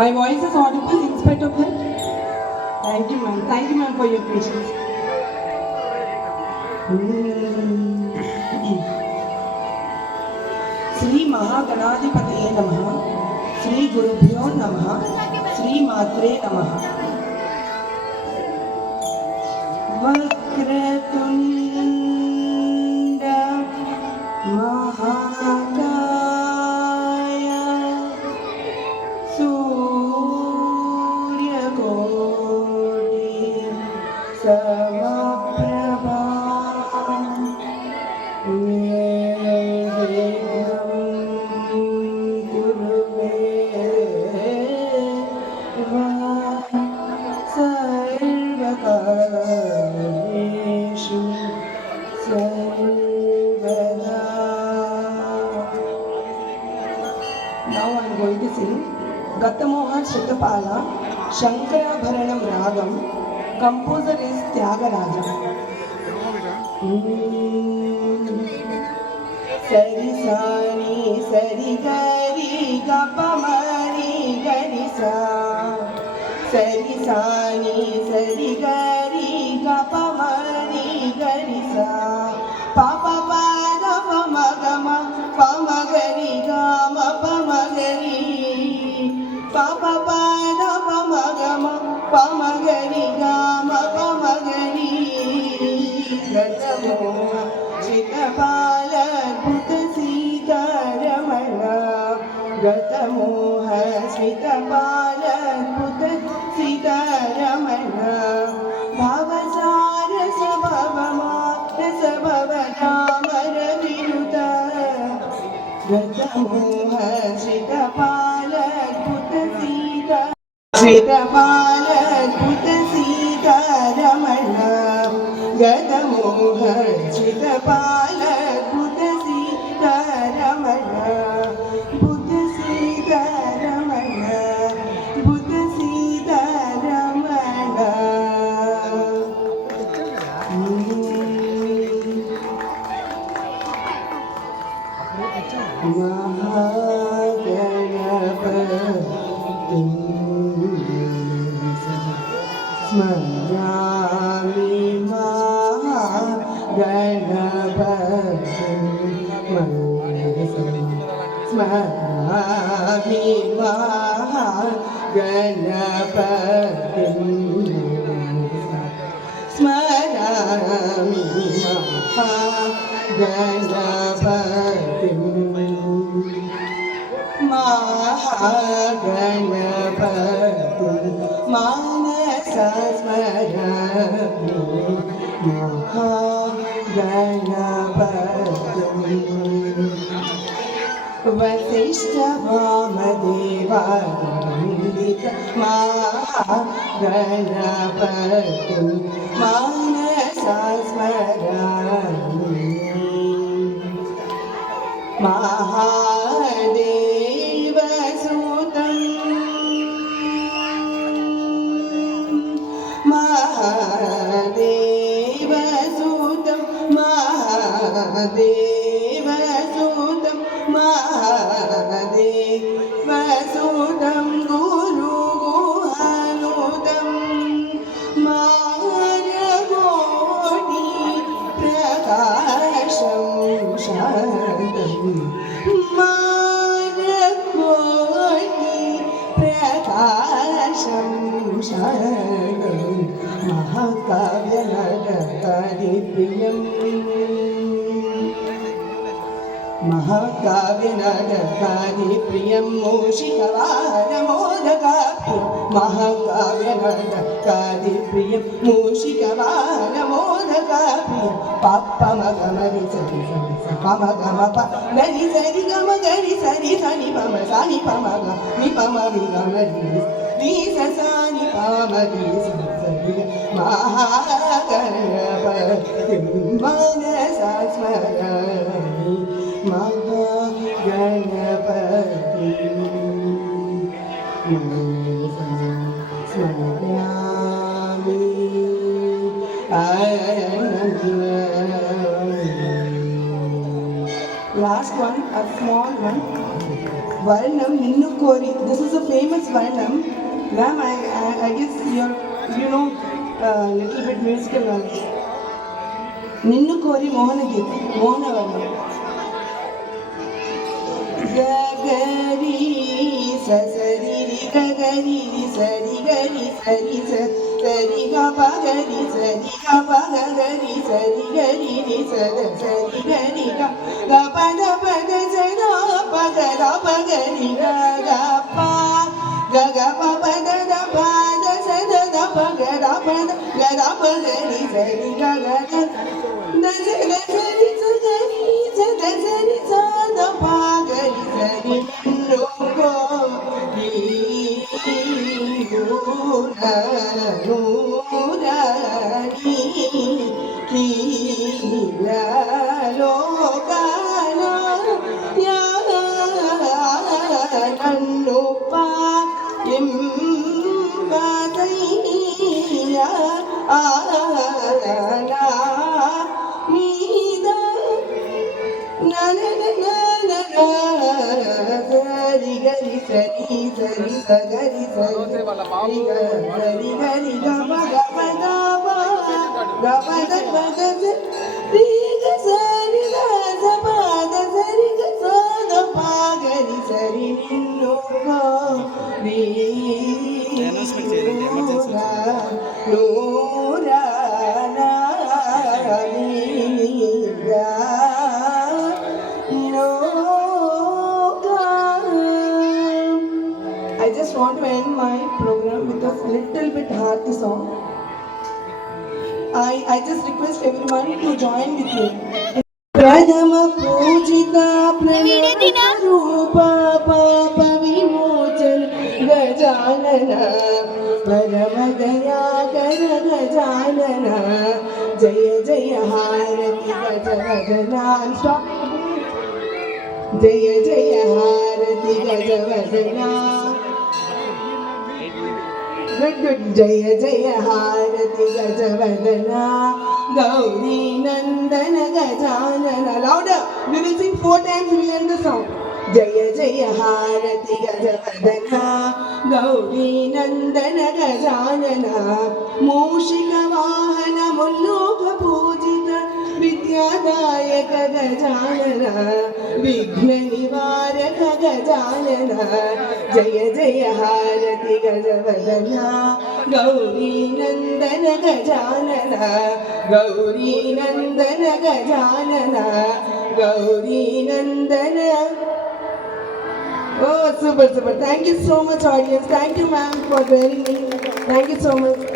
My voice is audible in spite of that? Thank you, ma'am. Thank you, ma'am, for your patience. Shri ಮಹಾಗಣಾಧಿಪತಿಯೇ ನಮಃ. ಶ್ರೀ ಗುರುಭ್ಯೋ ನಮಃ. ಶ್ರೀ ಮಾತ್ರೇ ನಮಃ. ವಕ್ರತುಂಡ ಮಹಾಕಾಯ ಸೂರ್ಯಕೋಟಿ ಸಮಪ್ರಭಾ सर्वकार्येषु सर्वदा. Now I am going to sing Gatamoha Shrutapala Shankarabharanam Ragam. Composer is Tyagaraja. Sari sani sari gari gapamari gari sa. Sari sani sari gari gapamari gari sa. Papa pada pamagama pamagari gama pamagari. Papa pada pamagama pamagari gama pamagari. Gatamoha Shrutapala Sitaramana. Gatamoha Shrutapala Sitaramana. Bhavasara sabhavama sabhavadamara viruta. Gatamoha Shrutapala Shrutapala Sitaramana. Gatamoha Shrutapala Sitaramana. Buddha Sitaramana. Buddha Sitaramana. Mahaganapati Smarami Mahaganapati Smarami Mahaganapati Smarami Mahaganapati Mahaganapati Manasa Smarami Mahaganapati Vasishtha Vamadeva Vandita Mahaganapati Manasa Smarami Mahadeva Sutam Mahadeva Sutam Mahadeva Sutam Mahadeva Sutam Guru Guhanutam Maragoni Prakasham Shantam Maragoni Prakasham Shantam Mahakavya Nagatari Priyam Mahakavya Nagatari Priyam Mushikavana Modakapi Mahakavya Nagatari Priyam Mushikavana Modakapi Papa Magamari Sari Pama Gama Pa Gari Sari Gama Gari Sari Sani Pama Sani Pama Gama Mi Pama Mi Gama Risa Sani Pama Risa Sari Mahaganapati Manasa Smarami Mahaganapati Manasa Smarami Last one, a small one. Varnam Ninnu Kori. This is a famous Varnam. Ma'am, I guess you know little bit musical knowledge. Ninnu Kori Mohanagiri, Mohana Varnam. Gagari sasari gagari sari gari sari sari ga bagari sari ga bagari sari gari sari gari ga pada sada pada bagari ga pa ga pa pada da pada sada da pada ga bagari sari ga da sari sari sada bagari sari logo nurani kila lokana ya nannupa imbataiya ana mida na na na na sari gari sari sari sagari sari gari gari gama gama gama gama gama gama riga sari da sama da sari ga sada pagari sari ninnu ko nura I just want to end my program with a little bit hearty song. I just request everyone to join with me. Pradama Pujita Pranama Rupa Papa Vimochana Gajanana Paramadaya Kara Gajanana Jaya Jaya Harati Gajavadana. Stop. Jaya Jaya Harati Gajavadana. Good. Jaya Jaya Harati Gajavadana Gauri Nandana Gajanana. Louder. We will sing 4 times. We will end the song. Jaya Jaya Harati Gajavadana Gauri Nandana Gajanana Mushika Vahana Mulloka Pujita Vidyadayaka Gajanana Vighna Nivaraka Gajanana Jaya Jaya Harati Gajavadana Gauri Nandana Gajanana Gauri Nandana Gajanana Gauri Nandana. Oh, super. Thank you so much, audience. Thank you, ma'am, for joining me. Thank you so much.